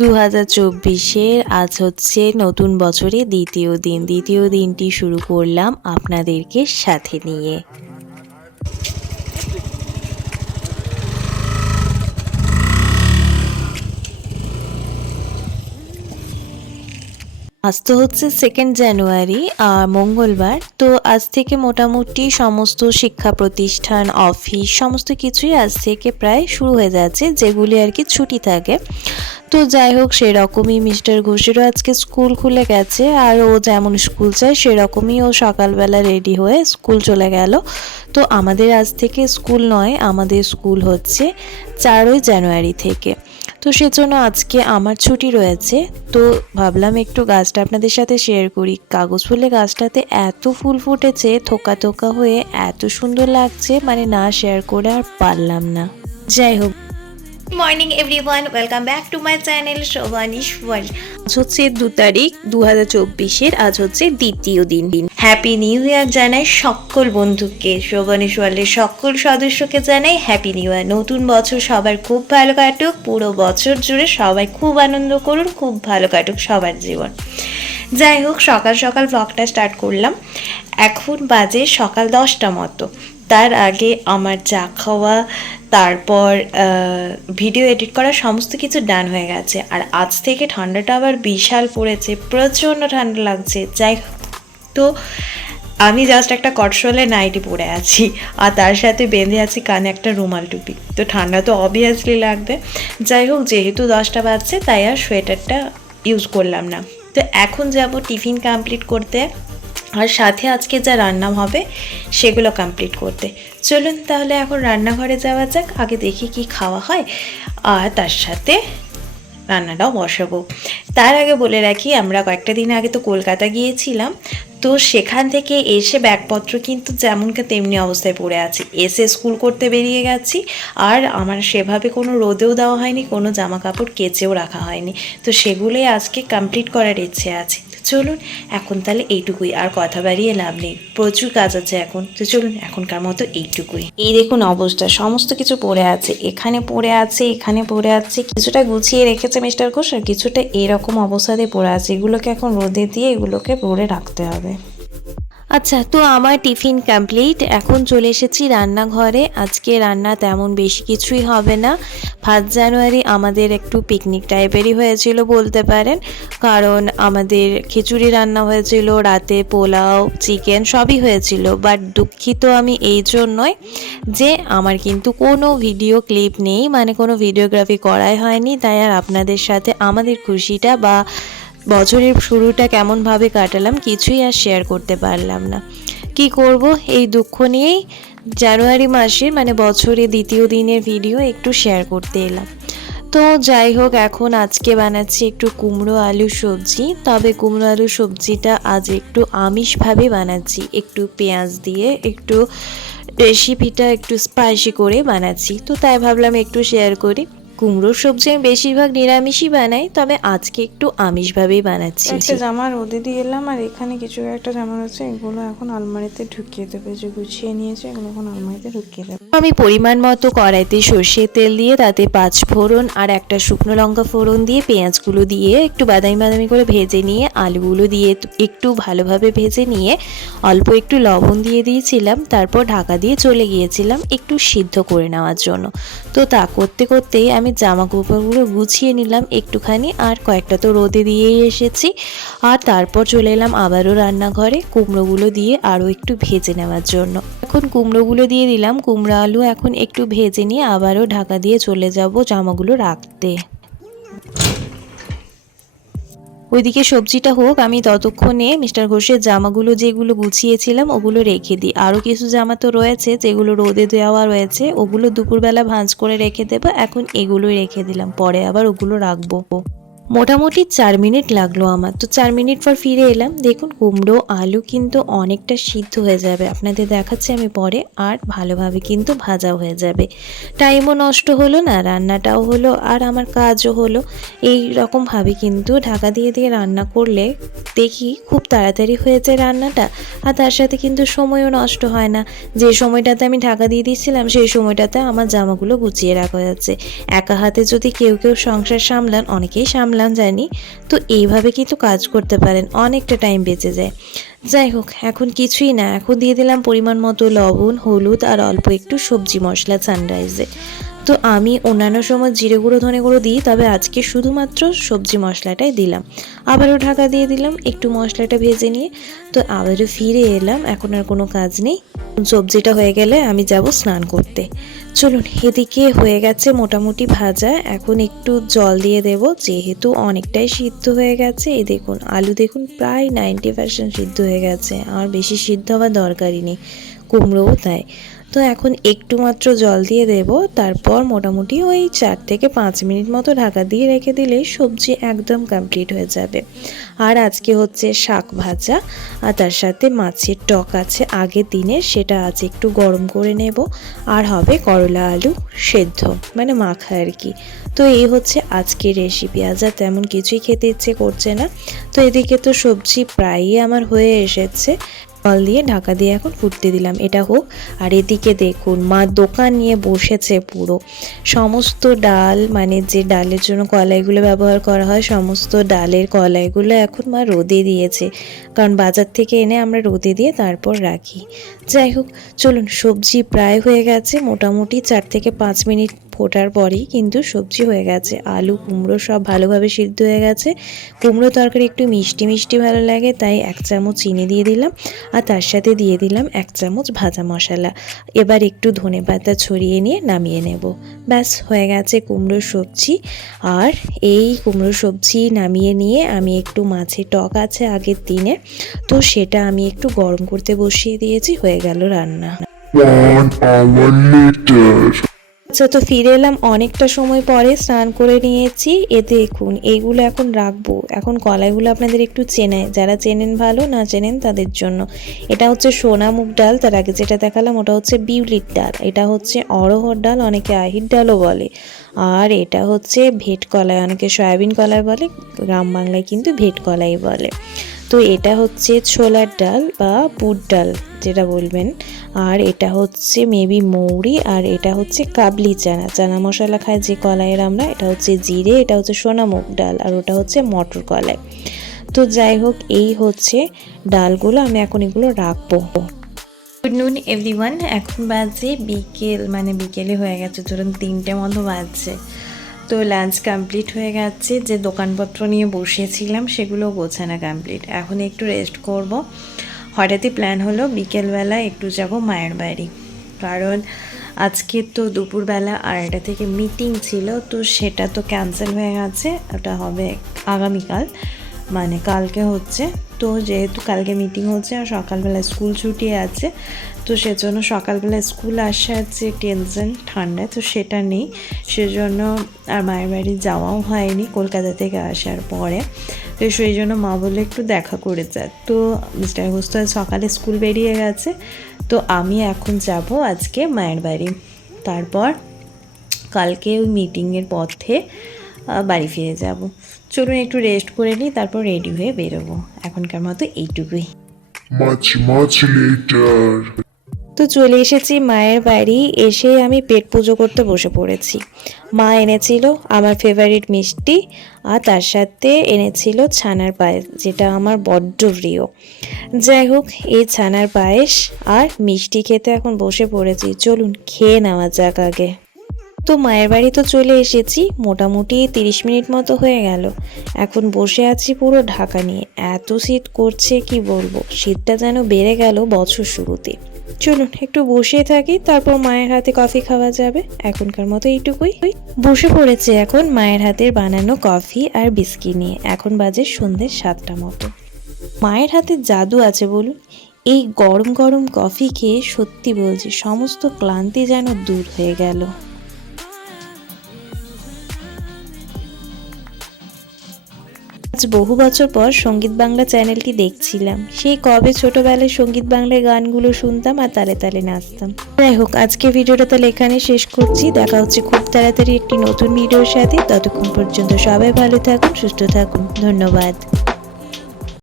2024-এর আজ হচ্ছে নতুন বছরের দ্বিতীয় দিন। দ্বিতীয় দিনটি শুরু করলাম আপনাদেরকে সাথে নিয়ে। আজ তো হচ্ছে 2 জানুয়ারি মঙ্গলবার। তো আজ থেকে মোটামুটি সমস্ত শিক্ষা প্রতিষ্ঠান, অফিস সমস্ত কিছুই আজ থেকে প্রায় শুরু হয়ে যাচ্ছে, যেগুলি আর কি ছুটি থাকে। তো যাই হোক, সেরকমই মিস্টার ঘোষেরও আজকে স্কুল খুলে গেছে, আর ও যেমন স্কুল চায় সেরকমই ও সকালবেলা রেডি হয়ে স্কুল চলে গেল। তো আমাদের আজ থেকে স্কুল নয়, আমাদের স্কুল হচ্ছে 4 জানুয়ারি থেকে। তো সেজন্য আজকে আমার ছুটি রয়েছে। তো ভাবলাম একটু গাছটা আপনাদের সাথে শেয়ার করি। কাগজ ফুলের গাছটাতে এত ফুল ফুটেছে, থোকা থোকা হয়ে এত সুন্দর লাগছে, মানে না শেয়ার করে আর পারলাম না। যাই হোক, morning everyone, welcome back to my channel Shovanish world. আজ হচ্ছে 2 তারিখ 2024-এর, আজ হচ্ছে দ্বিতীয় দিন। হ্যাপি নিউ ইয়ার জানাই সকল বন্ধুকে, শোভানিশ ওয়ার্ল্ডের সকল সদস্যকে জানাই হ্যাপি নিউ ইয়ার। নতুন বছর সবার খুব ভালো কাটুক, পুরো বছর জুড়ে সবাই খুব আনন্দ করুন, খুব ভালো কাটুক সবার জীবন। যাই হোক, সকাল সকাল ব্লগটা স্টার্ট করলাম। এখন বাজে সকাল 10টা মতো। তার আগে আমার চা খাওয়া, তারপর ভিডিও এডিট করা সমস্ত কিছু ডান হয়ে গেছে। আর আজ থেকে ঠান্ডাটা আবার বিশাল পড়েছে, প্রচণ্ড ঠান্ডা লাগছে। যাই হোক, তো আমি জাস্ট একটা কটশোলে নাইটি পরে আছি, আর তার সাথে বেঁধে আছি কানে একটা রুমাল টুপি। তো ঠান্ডা তো অবভিয়াসলি লাগবে। যাই হোক, যেহেতু 10টা বাজছে তাই আর সোয়েটারটা ইউজ করলাম না। তো এখন যাব টিফিন কমপ্লিট করতে, আর সাথে আজকে যা রান্না হবে সেগুলো কমপ্লিট করতে। চলুন তাহলে এখন রান্নাঘরে যাওয়া যাক। আগে দেখি কি খাওয়া হয়, আর তার সাথে রান্নাটাও বসাবো। তার আগে বলে রাখি, আমরা কয়েকটা দিন আগে তো কলকাতা গিয়েছিলাম। তো সেখান থেকে এসে ব্যাগপত্র কিন্তু যেমনকে তেমনি অবস্থায় পড়ে আছে। এসে স্কুল করতে বেরিয়ে গেছি, আর আমার সেভাবে কোনো রোদেও দেওয়া হয়নি, কোনো জামা কাপড় কেচেও রাখা হয়নি। তো সেগুলোই আজকে কমপ্লিট করার ইচ্ছে আছে। চলুন এখন তাহলে এইটুকুই, আর কথা বাড়িয়ে লাভ নেই, প্রচুর কাজ আছে এখন। তো চলুন এখনকার মতো এইটুকুই। এই দেখুন অবস্থা, সমস্ত কিছু পড়ে আছে, এখানে পড়ে আছে, এখানে পড়ে আছে। কিছুটা গুছিয়ে রেখেছে মিস্টার ঘোষ, আর কিছুটা এরকম অবস্থাতে পড়ে আছে। এগুলোকে এখন রোদে দিয়ে এগুলোকে ভরে রাখতে হবে। আচ্ছা, তো আমার টিফিন কমপ্লিট। এখন চলে এসেছি রান্নাঘরে। আজকে রান্না তেমন বেশি কিছুই হবে না। 5 জানুয়ারি আমাদের একটু পিকনিক টাইপেরই হয়েছিল বলতে পারেন, কারণ আমাদের খিচুড়ি রান্না হয়েছিল, রাতে পোলাও, চিকেন সবই হয়েছিল। বাট দুঃখিত আমি এই জন্যই যে আমার কিন্তু কোনো ভিডিও ক্লিপ নেই, মানে কোনো ভিডিওগ্রাফি করাই হয়নি। তাই আর আপনাদের সাথে আমাদের খুশিটা বা বছরের শুরুটা কেমনভাবে কাটালাম কিছুই আর শেয়ার করতে পারলাম না। কি করব, এই দুঃখ নিয়েই জানুয়ারি মাসের মানে বছরের দ্বিতীয় দিনের ভিডিও একটু শেয়ার করতে এলাম। তো যাই হোক, এখন আজকে বানাচ্ছি একটু কুমড়ো আলু সবজি। তবে কুমড়ো আলু সবজিটা আজ একটু আমিষভাবে বানাচ্ছি, একটু পেঁয়াজ দিয়ে, একটু রেসিপিটা একটু স্পাইসি করে বানাচ্ছি। তো তাই ভাবলাম একটু শেয়ার করি। কুমড়োর সবজি আমি বেশিরভাগ নিরামিষই বানাই, তবে আজকে একটু আমিষভাবেই বানাচ্ছি। একটা জামা রোদে দিয়ে এলাম, আর এখানে কিছু একটা জামা রয়েছে, এগুলো এখন আলমারিতে ঢুকিয়ে দেবে। যে গুছিয়ে নিয়েছে এগুলো এখন আলমারিতে ঢুকিয়ে দেবে। আমি পরিমাণ মতো কড়াইতে সর্ষের তেল দিয়ে, তাতে 5 ফোড়ন আর একটা শুকনো লঙ্কা ফোড়ন দিয়ে, পেঁয়াজগুলো দিয়ে একটু বাদামি বাদামি করে ভেজে নিয়ে, আলুগুলো দিয়ে একটু ভালোভাবে ভেজে নিয়ে অল্প একটু লবণ দিয়ে দিয়েছিলাম। তারপর ঢাকা দিয়ে চলে গিয়েছিলাম একটু সিদ্ধ করে নেওয়ার জন্য। তো তা করতে করতেই আমি জামা কাপড়গুলো গুছিয়ে নিলাম একটুখানি, আর কয়েকটা তো রোদে দিয়েই এসেছি। আর তারপর চলে এলাম আবারও রান্নাঘরে কুমড়োগুলো দিয়ে আরও একটু ভেজে নেওয়ার জন্য। এখন কুমড়োগুলো দিয়ে দিলাম, কুমড়ো আলু এখন একটু ভেজে নিয়ে আবারও ঢাকা দিয়ে চলে যাব জামাগুলো রাখতে। ওইদিকে সবজিটা হোক, আমি ততক্ষণে মিস্টার ঘোষের জামাগুলো যেগুলো গুছিয়েছিলাম ওগুলো রেখে দিই। আরও কিছু জামা তো রয়েছে যেগুলো রোদে দেওয়া রয়েছে, ওগুলো দুপুরবেলা ভাঁজ করে রেখে দেবো। এখন এগুলোই রেখে দিলাম, পরে আবার ওগুলো রাখবো। মোটামুটি 4 মিনিট লাগলো আমার। তো 4 মিনিট পর ফিরে এলাম। দেখুন কুমড়ো আলু কিন্তু অনেকটা সিদ্ধ হয়ে যাবে, আপনাদের দেখাচ্ছি আমি পরে। আর ভালোভাবে কিন্তু ভাজাও হয়ে যাবে, টাইমও নষ্ট হলো না, রান্নাটাও হলো আর আমার কাজও হলো। এই রকমভাবে কিন্তু ঢাকা দিয়ে দিয়ে রান্না করলে দেখি খুব তাড়াতাড়ি হয়ে যায় রান্নাটা, আর তার সাথে কিন্তু সময়ও নষ্ট হয় না। যে সময়টাতে আমি ঢাকা দিয়ে দিচ্ছিলাম সেই সময়টাতে আমার জামাগুলো গুছিয়ে রাখা যাচ্ছে। একা হাতে যদি কেউ সংসার সামলান, অনেকেই সামলান জানি, তো এইভাবে কিন্তু কাজ করতে পারেন, অনেকটা টাইম বেঁচে যায়। যাই হোক, এখন কিছুই না, এখন দিয়ে দিলাম পরিমাণ মতো লবণ, হলুদ আর অল্প একটু সবজি মশলা সানরাইজে। তো আমি অন্যান্য সময় জিরে গুঁড়ো ধনে গুঁড়ো দিই, তবে আজকে শুধুমাত্র সবজি মশলাটাই দিলাম। আবারও ঢাকা দিয়ে দিলাম একটু মশলাটা ভেজে নিয়ে। তো আবারও ফিরে এলাম, এখন আর কোনো কাজ নেই। সবজিটা হয়ে গেলে আমি যাব স্নান করতে। চলুন, এদিকে হয়ে গেছে মোটামুটি ভাজা, এখন একটু জল দিয়ে দেব, যেহেতু অনেকটাই সিদ্ধ হয়ে গেছে। এই দেখুন আলু দেখুন প্রায় 90% সিদ্ধ হয়ে গেছে, আর বেশি সিদ্ধ হওয়ার দরকারই নেই, কুমড়োও তাই। তো এখন একটু মাত্র জল দিয়ে দেব, তারপর মোটামুটি ওই 4 থেকে 5 মিনিট মতো ঢাকা দিয়ে রেখে দিলেই সবজি একদম কমপ্লিট হয়ে যাবে। আর আজকে হচ্ছে শাক ভাজা, আর তার সাথে মাছের টক আছে আগের দিনের, সেটা আজ একটু গরম করে নেব। আর হবে করলা আলু সেদ্ধ, মানে মাখা আর কি। তো এই হচ্ছে আজকের রেসিপি। আজ আর তেমন কিছুই খেতে ইচ্ছে করছে না। তো এদিকে তো সবজি প্রায়ই আমার হয়ে এসেছে, জল দিয়ে ঢাকা দিয়ে এখন ফুটতে দিলাম, এটা হোক। আর এদিকে দেখুন মা দোকান নিয়ে বসেছে পুরো। সমস্ত ডাল, মানে যে ডালের জন্য কলাইগুলো ব্যবহার করা হয়, সমস্ত ডালের কলাইগুলো এখন মা রোদে দিয়েছে, কারণ বাজার থেকে এনে আমরা রোদে দিয়ে তারপর রাখি। যাই হোক, চলুন, সবজি প্রায় হয়ে গেছে, মোটামুটি 4 থেকে 5 মিনিট ফোটার পরেই কিন্তু সবজি হয়ে গেছে। আলু কুমড়ো সব ভালোভাবে সিদ্ধ হয়ে গেছে। কুমড়ো তরকারি একটু মিষ্টি মিষ্টি ভালো লাগে, তাই 1 চামচ চিনি দিয়ে দিলাম, আর তার সাথে দিয়ে দিলাম 1 চামচ ভাজা মশলা। এবার একটু ধনেপাতা ছড়িয়ে নিয়ে নামিয়ে নেব। ব্যাস হয়ে গেছে কুমড়োর সবজি। আর এই কুমড়ো সবজি নামিয়ে নিয়ে আমি একটু মাছের টক আছে আগের দিনে, তো সেটা আমি একটু গরম করতে বসিয়ে দিয়েছি, হয়ে গেল রান্না। 1 hour later. আচ্ছা, তো ফিরে এলাম অনেকটা সময় পরে, স্নান করে নিয়েছি। এ দেখুন এইগুলো এখন রাখবো। এখন কলাইগুলো আপনাদের একটু চেনায়, যারা চেনেন ভালো, না চেনেন তাদের জন্য। এটা হচ্ছে সোনা মুগ ডাল, তার আগে যেটা দেখালাম ওটা হচ্ছে বিউলির ডাল, এটা হচ্ছে অড়হর ডাল, অনেকে আহির ডালও বলে। আর এটা হচ্ছে ভেট কলাই, অনেকে সয়াবিন কলাই বলে, গ্রাম বাংলায় কিন্তু ভেট কলাই বলে। তো এটা হচ্ছে ছোলার ডাল বা বুট ডাল যেটা বলবেন। আর এটা হচ্ছে মেবি মৌরি, আর এটা হচ্ছে কাবলি চানা, চানা মশলা খায় যে কলাইয়ের আমরা, এটা হচ্ছে জিরে, এটা হচ্ছে সোনা মুগ ডাল, আর ওটা হচ্ছে মটর কলাই। তো যাই হোক, এই হচ্ছে ডালগুলো, আমি এখন এগুলো রাখবো। গুড নুন এভরিওয়ান, এখন বাজে বিকেল, মানে বিকেলে হয়ে গেছে, ধরুন 3টে মতো বাজছে। তো লাঞ্চ কমপ্লিট হয়ে গেছে, যে দোকানপত্র নিয়ে বসেছিলাম সেগুলো গোছানো কমপ্লিট, এখন একটু রেস্ট করব। হঠাৎই প্ল্যান হলো বিকেলবেলা একটু যাব মায়ের বাড়ি, কারণ আজকে তো দুপুরবেলা 2:30 থেকে মিটিং ছিল, তো সেটা তো ক্যান্সেল হয়ে গেছে, ওটা হবে আগামীকাল, মানে কালকে হচ্ছে। তো যেহেতু কালকে মিটিং হচ্ছে আর সকালবেলা স্কুল ছুটি আছে, তো সেজন্য সকালবেলা স্কুল আসার যে টেনশন ঠান্ডা, তো সেটা নেই, সেজন্য আর মায়ের বাড়ি যাওয়াও হয়নি কলকাতা থেকে আসার পরে। তো সেই জন্য মা বলে একটু দেখা করে যায়। তো মিস্টার ঘোষ তো সকালে স্কুল বেরিয়ে গেছে, তো আমি এখন যাব আজকে মায়ের বাড়ি, তারপর কালকে ওই মিটিংয়ের পথে বাড়ি ফিরে যাব। চলুন একটু রেস্ট করে নিই, তারপর রেডি হয়ে বেরোবো। এখনকার মতো এইটুকুই। Much later. তো চলে এসেছি মায়ের বাড়ি, এসে আমি পেট পুজো করতে বসে পড়েছি। মা এনেছিল আমার ফেভারিট মিষ্টি, আর তার সাথে এনেছিল ছানার পায়েস, যেটা আমার বড্ড প্রিয়। যাই হোক, এই ছানার পায়েস আর মিষ্টি খেতে এখন বসে পড়েছি, চলুন খেয়ে নেওয়া যাক আগে। তো মায়ের বাড়ি তো চলে এসেছি, মোটামুটি 30 মিনিট মতো হয়ে গেল। এখন বসে আছি পুরো ঢাকা নিয়ে, এত শীত করছে কি বলবো, শীতটা যেন বেড়ে গেল বছর শুরুতে। চলুন একটু বসে থাকি, তারপর মায়ের হাতে কফি খাওয়া যাবে। এখনকার মতো এইটুকুই। বসে পড়েছে এখন মায়ের হাতের বানানো কফি আর বিস্কিট নিয়ে। এখন বাজে সন্ধ্যে 7টা মতো। মায়ের হাতে জাদু আছে বলুন, এই গরম গরম কফি খেয়ে সত্যি বলছি সমস্ত ক্লান্তি যেন দূর হয়ে গেল। বহু বছর পর সঙ্গীত বাংলা চ্যানেলটি দেখছিলাম। সেই কবে ছোটবেলায় সঙ্গীত বাংলার গানগুলো শুনতাম আর তালে তালে নাচতাম। যাই হোক, আজকে ভিডিওটা তাহলে এখানে শেষ করছি। দেখা হচ্ছে খুব তাড়াতাড়ি একটি নতুন ভিডিওর সাথে। ততক্ষণ পর্যন্ত সবাই ভালো থাকুন, সুস্থ থাকুন। ধন্যবাদ।